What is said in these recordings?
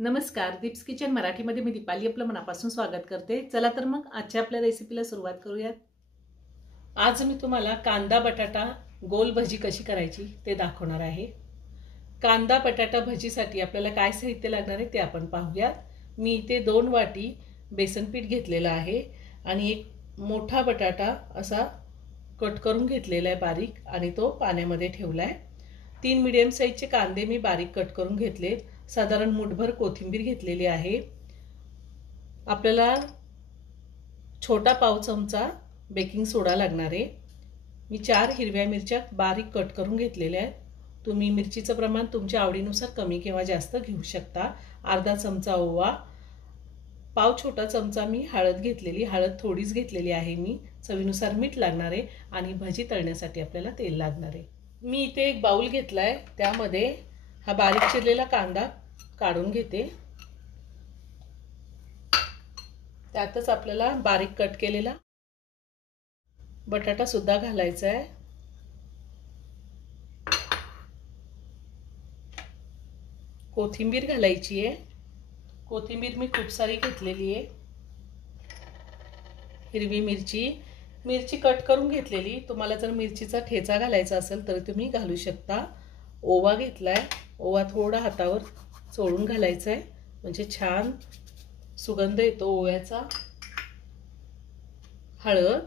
नमस्कार, दीप्स किचन मराठीमध्ये मी दीपाली आपलं मनापासून स्वागत करते। चला तर मग आजच्या आपल्या रेसिपीला सुरुवात करूयात। आज मी तुम्हाला कांदा बटाटा गोल भजी कशी करायची ते दाखवणार आहे। कांदा बटाटा भजीसाठी आपल्याला काय साहित्य लागणार आहे ते आपण पाहूयात। मी इथे 2 वाटी बेसन पीठ घेतलेलं आहे आणि एक मोठा बटाटा असा कट करून घेतलेला आहे बारीक आणि तो पाण्यामध्ये ठेवला आहे। 3 मीडियम साइजचे कांदे मी बारीक कट करून घेतले। साधारण मुठभर कोथिंबीर घेतलेली आहे। आपल्याला छोटा पाव चमचा बेकिंग सोडा लागणार आहे। मी 4 हिरव्या मिरच्या बारीक कट करून घेतलेल्या आहेत। तुम्ही मिरचीचं प्रमाण तुमच्या आवडीनुसार कमी किंवा जास्त घेऊ शकता। अर्धा चमचा ओवा, पाव छोटा चमचा मी हळद घेतलेली, हळद थोडीच घेतलेली आहे मी। चवीनुसार मीठ लागणार आहे आणि भजी तळण्यासाठी आपल्याला तेल लागणार आहे। मी इथे एक बाउल घेतलाय, त्यामध्ये हा बारीक चिरलेला कांदा काढून घेते। त्यातच आपल्याला बारीक कट केलेला बटाटा सुद्धा घालायचा आहे। कोथिंबीर घालायची आहे। कोथिंबीर मी खूप सारी घेतलेली आहे। हिरवी मिरची कट करून घेतलेली। तुम्हाला जर मिरचीचा ठेचा घालायचा असेल तर तुम्ही घालू शकता। ओवा घेतलाय, ओवा थोडा हातावर चोळून घालायचा आहे म्हणजे छान सुगंध येतो ओव्याचा। हळद,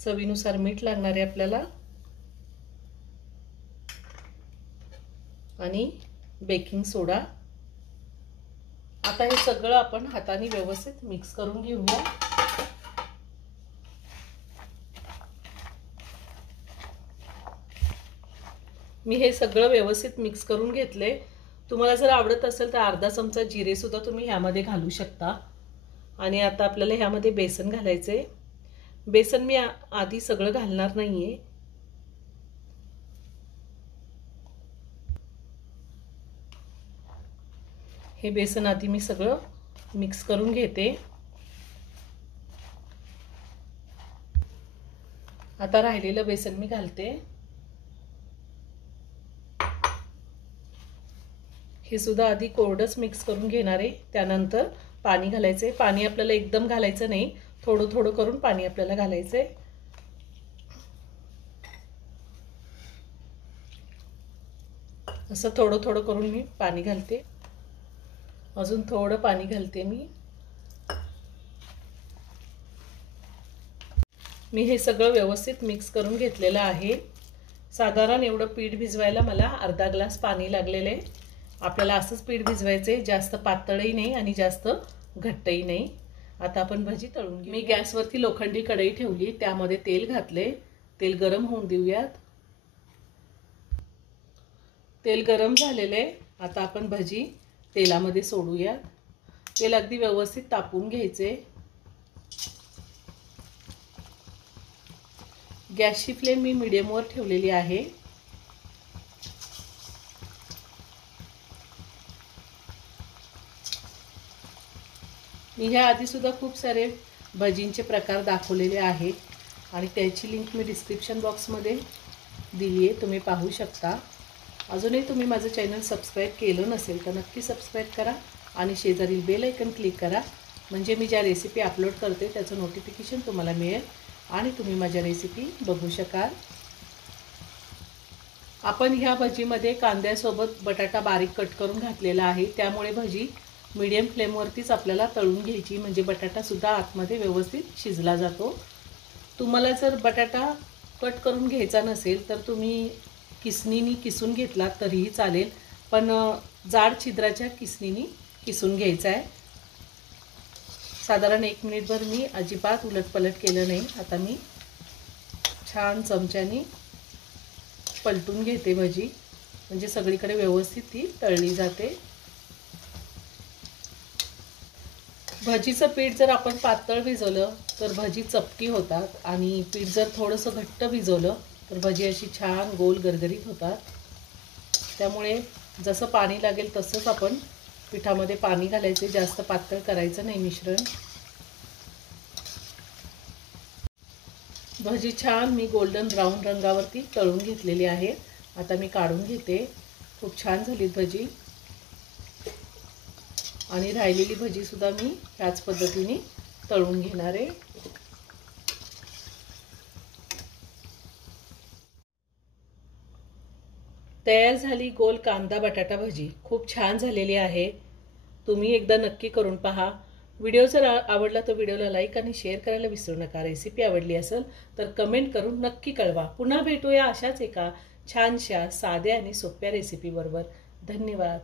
चवीनुसार मीठ लागणार आहे आपल्याला आणि बेकिंग सोडा। आता हे सगळं आपण हाताने व्यवस्थित मिक्स करून घेऊया। मी हे सगळं व्यवस्थित मिक्स करून घेतले। तुम्हाला जर आवडत असेल तर अर्धा चमचा जिरे सुद्धा तुम्ही ह्यामध्ये घालू शकता। आणि आता आपल्याला ह्यामध्ये बेसन घालायचे। बेसन मी आधी सगळं घालणार नाहीये। हे बेसन आधी मी सगळं मिक्स करून घेते। आता राहिलेलं बेसन मी घालते। हे सुद्धा आधी कोरडच मिक्स करून घेणार आहे, त्यानंतर पाणी घालायचे। पाणी आपल्याला एकदम घालायचं नाही, थोडं थोडं करून पाणी आपल्याला घालायचे। असं थोडं थोडं करून मी पाणी घालते। अजून थोडं पाणी घालते मी हे सगळं व्यवस्थित मिक्स करून घेतलेलं आहे। साधारण एवढं पीठ भिजवायला मला अर्धा ग्लास पाणी लागलेलं आहे। आपल्याला असंच पीठ भिजवायचे, जास्त पातळही नाही आणि जास्त घट्टही नाही। आता आपण भजी तळून घेऊ। मी गॅसवरती लोखंडी कढई ठेवली, त्यामध्ये तेल घातले। तेल गरम होऊन देऊयात। तेल गरम झालेले, आता आपण भजी तेलामध्ये सोडूयात। तेल अगदी व्यवस्थित तापवून घ्यायचे। गॅसची फ्लेम मी मीडियमवर ठेवलेली आहे। मी ह्या आधी सुद्धा खूप सारे भजींचे प्रकार दाखवलेले आहेत आणि त्याची लिंक मी डिस्क्रिप्शन बॉक्समध्ये दिली आहे, तुम्ही पाहू शकता। अजूनही तुम्ही माझं चॅनल सबस्क्राईब केलं नसेल तर नक्की सबस्क्राईब करा आणि शेजारील बेल आयकन क्लिक करा, म्हणजे मी ज्या रेसिपी अपलोड करते त्याचं नोटिफिकेशन तुम्हाला मिळेल आणि तुम्ही माझ्या रेसिपी बघू शकाल। आपण ह्या भजीमध्ये कांद्यासोबत बटाटा बारीक कट करून घातलेला आहे, त्यामुळे भजी मीडियम फ्लेमवरतीच आपल्याला तळून घ्यायची, म्हणजे बटाटा सुद्धा आतमध्ये व्यवस्थित शिजला जातो। तुम्हाला जर बटाटा कट करून घ्यायचा नसेल तर तुम्ही किसणीने किसून घेतला तरीही चालेल, पण जाड छिद्राच्या किसणीने किसून घ्यायचा आहे। साधारण 1 मिनिटभर मी अजिबात उलटपलट केलं नाही। आता मी छान चमच्याने पलटून घेते भजी, म्हणजे सगळीकडे व्यवस्थित ती तळली जाते। भजीचं पीठ जर आपण पातळ भिजवलं तर भजी चपटी होतात आणि पीठ जर थोडंसं घट्ट भिजवलं तर भजी अशी छान गोल गरगरीत होतात। त्यामुळे जसं पाणी लागेल तसंच आपण पिठामध्ये पाणी घालायचे, जास्त पातळ करायचं नाही मिश्रण। भजी छान मी गोल्डन ब्राउन रंगावरती तळून घेतलेली आहे। आता मी काढून घेते। खूप छान झाली भजी आणि राहिलेली भजी सुद्धा मी ह्याच पद्धतीने तळून घेणार आहे। तयार झाली गोल कांदा बटाटा भजी। खूप छान झालेली आहे। तुम्ही एकदा नक्की करून पहा। व्हिडिओ जर आवडला तर व्हिडिओला लाईक आणि शेअर करायला विसरू नका। रेसिपी आवडली असेल तर कमेंट करून नक्की कळवा। पुन्हा भेटूया अशाच एका छानशा साध्या आणि सोप्या रेसिपी बरोबर। धन्यवाद।